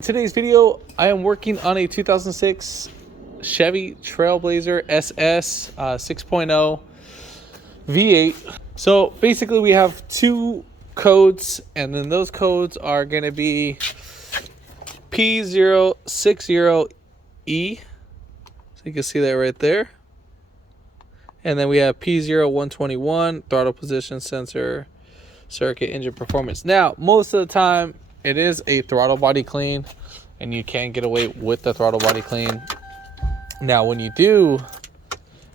In today's video, I am working on a 2006 Chevy Trailblazer SS 6.0 V8. So basically we have two codes, and then those codes are going to be p060E. So you can see that right there. And then we have p0121, throttle position sensor, circuit, engine performance. Now, most of the time, it is a throttle body clean, and you can get away with the throttle body clean. Now, when you do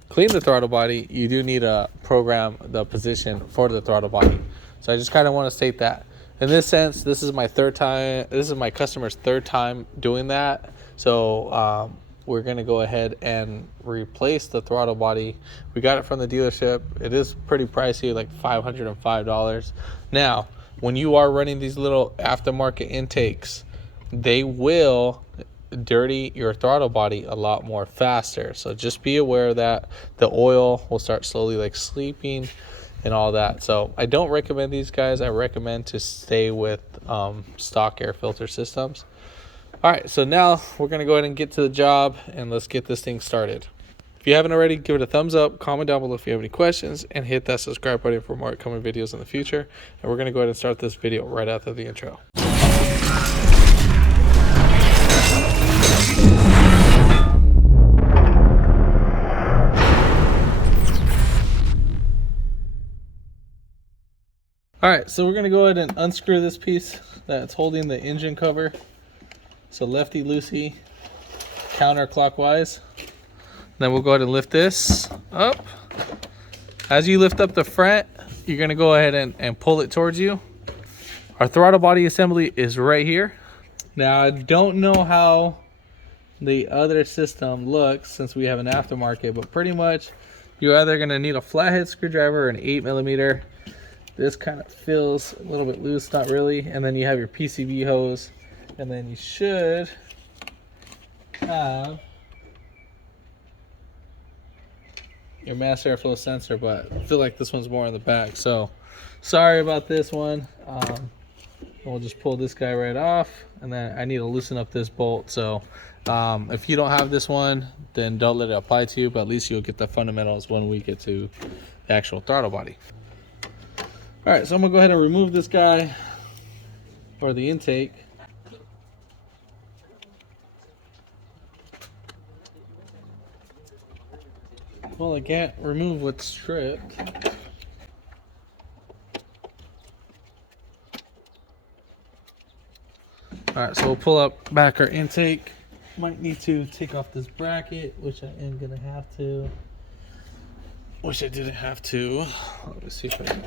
clean the throttle body, you do need to program the position for the throttle body. So I just kind of want to state that. In this sense, this is my third time. This is my customer's third time doing that. So we're going to go ahead and replace the throttle body. We got it from the dealership. It is pretty pricey, like $505. Now, when you are running these little aftermarket intakes, they will dirty your throttle body a lot more faster. So just be aware of that. The oil will start slowly like sleeping and all that. So I don't recommend these guys. I recommend to stay with stock air filter systems. All right, so now we're gonna go ahead and get to the job, and let's get this thing started. If you haven't already, give it a thumbs up, comment down below if you have any questions, and hit that subscribe button for more upcoming videos in the future. And we're gonna go ahead and start this video right after the intro. All right, so we're gonna go ahead and unscrew this piece that's holding the engine cover. So lefty loosey, counterclockwise. Then we'll go ahead and lift this up. As you lift up the front, you're gonna go ahead and pull it towards you. Our throttle body assembly is right here. Now, I don't know how the other system looks since we have an aftermarket, but pretty much you're either gonna need a flathead screwdriver or an 8mm. This kind of feels a little bit loose, not really. And then you have your PCV hose. And then you should have your mass airflow sensor, but I feel like this one's more in the back. So sorry about this one. We'll just pull this guy right off, and then I need to loosen up this bolt. So if you don't have this one, then don't let it apply to you, but at least you'll get the fundamentals when we get to the actual throttle body. All right, so I'm gonna go ahead and remove this guy, or the intake. Well, I can't remove what's stripped. All right, so we'll pull up back our intake. Might need to take off this bracket, which I am gonna have to. Wish I didn't have to. Let me see if I can.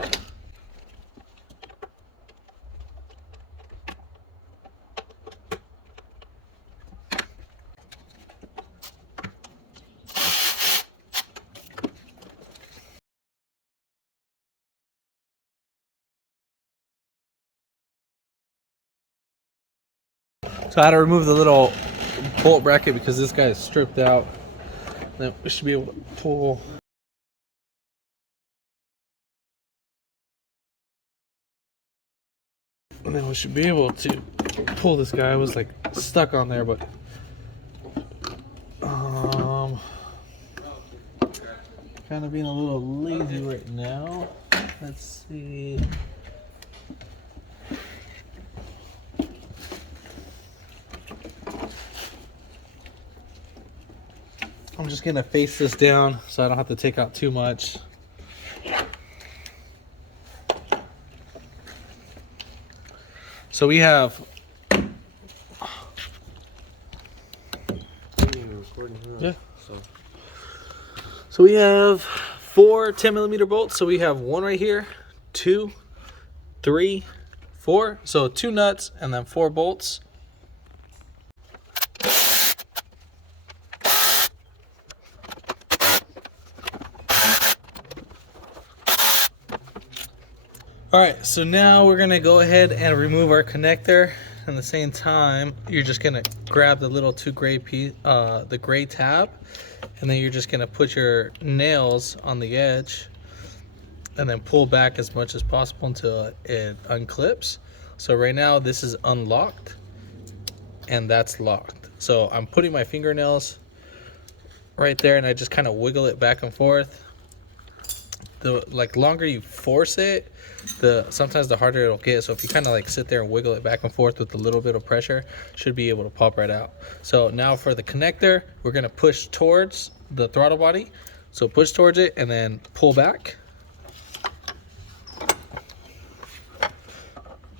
So I had to remove the little bolt bracket because this guy is stripped out. Then we should be able to pull. And then we should be able to pull this guy. I was like stuck on there, but kind of being a little lazy right now. Let's see. I'm just gonna face this down so I don't have to take out too much. So we have So we have 4 10mm bolts. So we have one right here, 2, 3, 4. So 2 nuts and then 4 bolts. All right, so now we're gonna go ahead and remove our connector. At the same time, you're just gonna grab the little 2 gray piece, the gray tab, and then you're just gonna put your nails on the edge and then pull back as much as possible until it unclips. So right now this is unlocked. and that's locked. So I'm putting my fingernails right there, and I just kind of wiggle it back and forth. The longer you force it, sometimes the harder it'll get. So if you kind of like sit there and wiggle it back and forth with a little bit of pressure, should be able to pop right out. So now for the connector, we're gonna push towards the throttle body. So push towards it and then pull back.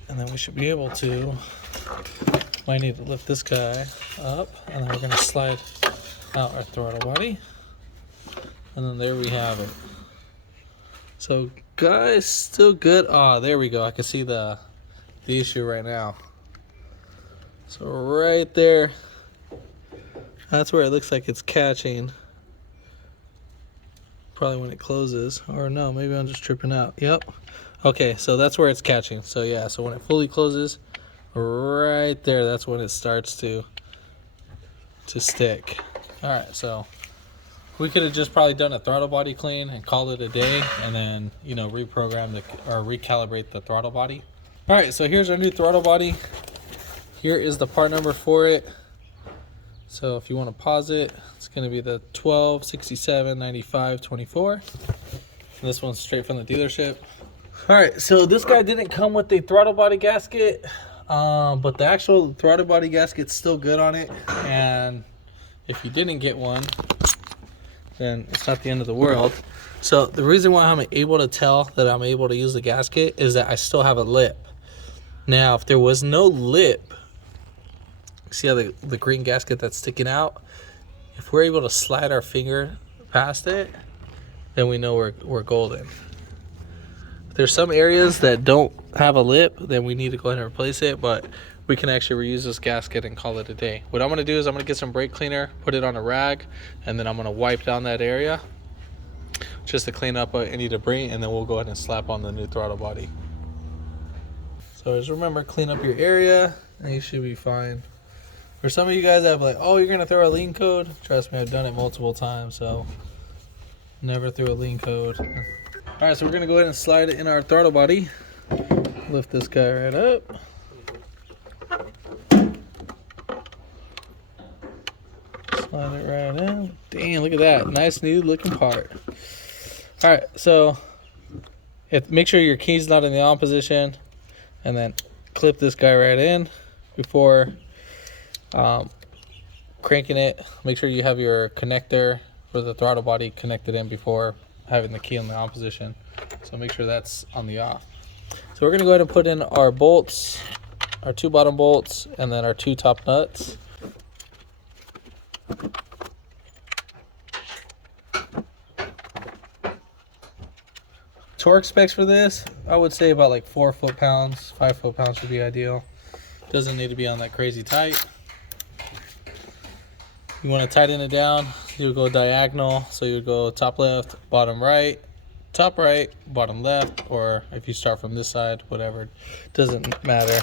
And then we should be able to, might need to lift this guy up, and then we're gonna slide out our throttle body. And then there we have it. So guys, still good. Oh, there we go. I can see the issue right now. So right there, that's where it looks like it's catching. Probably when it closes, or no, maybe I'm just tripping out. Yep. Okay, so that's where it's catching. So yeah, so when it fully closes, right there, that's when it starts to stick. All right, so we could have just probably done a throttle body clean and called it a day, and then, you know, reprogram or recalibrate the throttle body. All right, so here's our new throttle body. Here is the part number for it. So if you want to pause it, it's going to be the 12679524. This one's straight from the dealership. All right, so this guy didn't come with the throttle body gasket, but the actual throttle body gasket's still good on it. And if you didn't get one, then it's not the end of the world. So the reason why I'm able to tell that I'm able to use the gasket is that I still have a lip. Now, if there was no lip, see how the green gasket that's sticking out? If we're able to slide our finger past it, then we know we're golden. If there's some areas that don't have a lip, then we need to go ahead and replace it, but we can actually reuse this gasket and call it a day. What I'm gonna do is I'm gonna get some brake cleaner, put it on a rag, and then I'm gonna wipe down that area just to clean up any debris, and then we'll go ahead and slap on the new throttle body. So just remember, clean up your area and you should be fine. For some of you guys that have like, oh, you're gonna throw a lean code, trust me, I've done it multiple times, so never throw a lean code. All right, so we're gonna go ahead and slide it in our throttle body. Lift this guy right up. Slide it right in. Damn, look at that. Nice new looking part. All right, so make sure your key's not in the on position, and then clip this guy right in before cranking it. Make sure you have your connector for the throttle body connected in before having the key in the on position. So make sure that's on the off. So we're gonna go ahead and put in our bolts, our 2 bottom bolts, and then our 2 top nuts. Torque specs for this, I would say about like 4 foot-pounds, 5 foot-pounds should be ideal. Doesn't need to be on that crazy tight. You want to tighten it down, you would go diagonal, so you would go top left, bottom right, top right, bottom left, or if you start from this side, whatever, doesn't matter.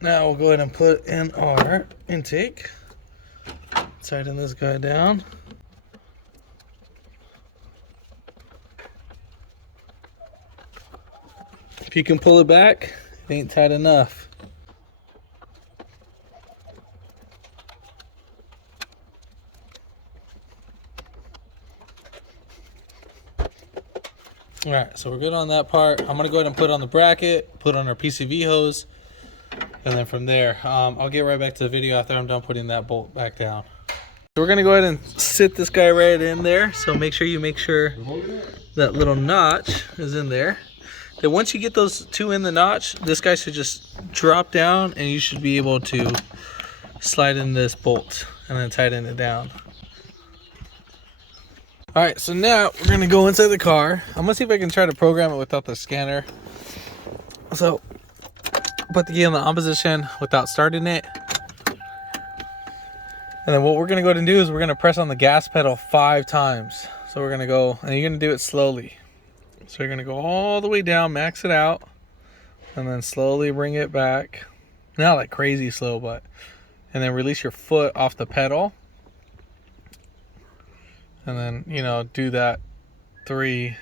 Now we'll go ahead and put in our intake. Tighten this guy down. If you can pull it back, it ain't tight enough. All right, so we're good on that part. I'm gonna go ahead and put on the bracket, put on our PCV hose, and then from there, I'll get right back to the video after I'm done putting that bolt back down. So we're gonna go ahead and sit this guy right in there. So make sure that little notch is in there. Then once you get those 2 in the notch, this guy should just drop down and you should be able to slide in this bolt and then tighten it down. All right, so now we're gonna go inside the car. I'm gonna see if I can try to program it without the scanner. So put the key in the on position without starting it. And then what we're gonna go ahead and do is we're gonna press on the gas pedal 5 times. So we're gonna go, and you're gonna do it slowly. So you're gonna go all the way down, max it out, and then slowly bring it back. Not like crazy slow, but, and then release your foot off the pedal. And then, you know, do that 3,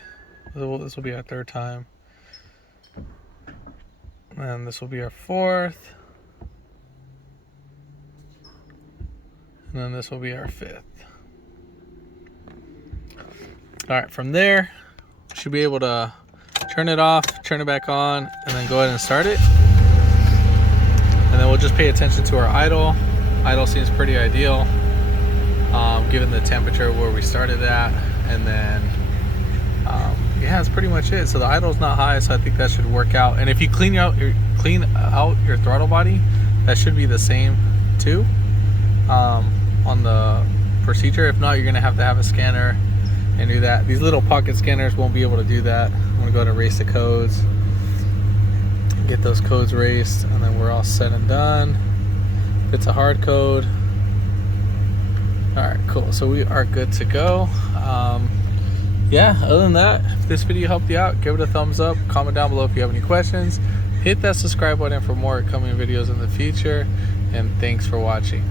this will be our 3rd time. And this will be our 4th. And then this will be our 5th. All right, from there, we should be able to turn it off, turn it back on, and then go ahead and start it. And then we'll just pay attention to our idle. Idle seems pretty ideal, given the temperature where we started at. And then, yeah, that's pretty much it. So the idle is not high, so I think that should work out. And if you clean out your throttle body, that should be the same too, on the procedure. If not, you're gonna have to have a scanner and do that. These little pocket scanners won't be able to do that. I'm gonna go ahead and erase the codes, get those codes erased, and then we're all set and done. If it's a hard code, all right, cool. So we are good to go. Yeah, other than that, if this video helped you out, give it a thumbs up, comment down below if you have any questions, hit that subscribe button for more coming videos in the future, and thanks for watching.